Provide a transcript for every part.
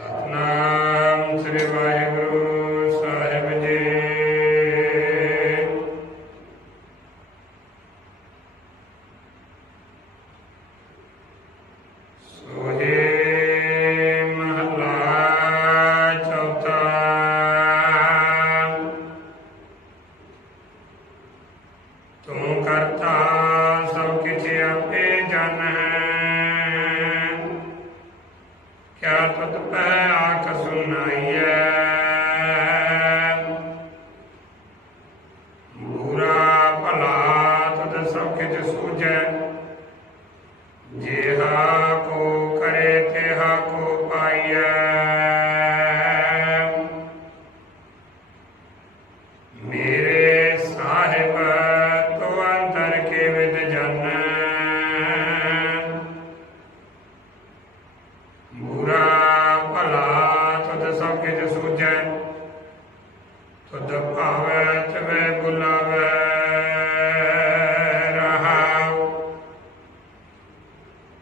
ਸਤਨਾਮ ਸ੍ਰੀ ਵਾਹਿਗੁਰੂ ਸਾਹਿਬ ਜੀ। ਸੋਹੇ ਮਹਲਾ ਚੌਥਾ। ਤੂੰ ਕਰਤਾ ਕਿਆ ਤੁਧ ਪੈ ਆਖ ਸੁਨਾਈਐ ਬੁਰਾ ਭਲਾ ਤੁਧ ਸਭ ਕਿਛ ਸੂਝੈ ਜਿਹਾ ਕੋ ਕਰੇ ਤਿਹਾ ਕੋ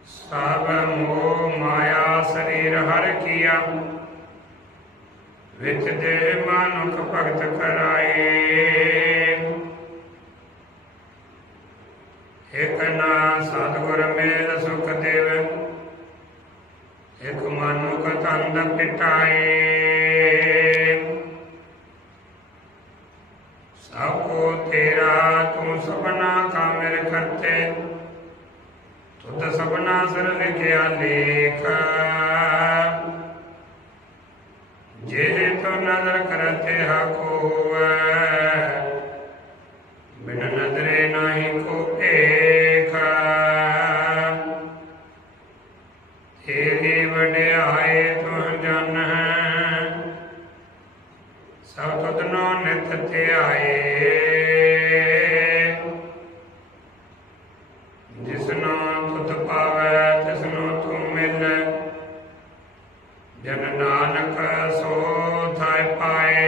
ਸਭ ਮੋਹ ਮਾਇਆ ਸਰੀਰ ਹਰ ਕੀਆ। ਵਿੱਚ ਦੇ ਮਾਨੁਖ ਭਗਤ ਕਰਾਏ ਇਕ ਨਾ ਸਤਿਗੁਰ ਮੇਲ ਸੁਖ ਦੇਵ, ਇਕ ਮਨੁਖ ਤੰਦ ਪਿਟਾਏ। ਸਭ ਕੋ ਤੇਰਾ ਤੂੰ ਸਭਨਾ ਕਾ ਮੇਰੇ ਕਰਤੇ ਤੁਧ ਸਭਨਾ ਸਰ ਲਿਖਿਆ ਲੇਖ। ਜੇ ਤੋ ਨਜ਼ਰ ਕਰਤੇ ਹਕੋਵੈ ਬਿਨ ਨਜ਼ਰੇ ਨਾਹੀ ਕੋ ਏਖ। ਤੇਰੀ ਵਡਿਆਈ ਤੂੰ ਜਾਣੈ, ਸਭ ਤੁਧਨੋ ਨਿਤ ਧਿਆਏ। ਜਨ ਨਾਨਕ ਸੋ ਥਾਇ ਪਾਏ।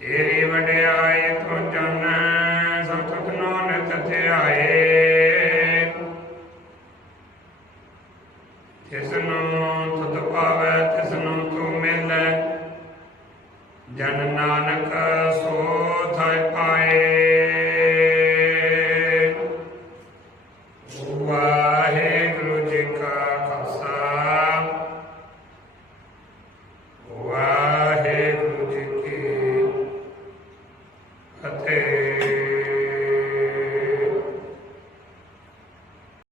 ਤੇਰੀ ਵਡਿਆਈ ਤੂੰ ਜਨ ਸਭ ਤੁਧਨੋ ਨਿਤ ਧਿਆਏ। ਤਿਸਨੋ ਤੁਧ ਪਾਵੈ, ਤਿਸਨੋ ਤੂੰ ਮਿਲੈ। ਜਨ ਨਾਨਕ ਸੋ ਥਾਇ ਪਾਏ। ಮತ್ತು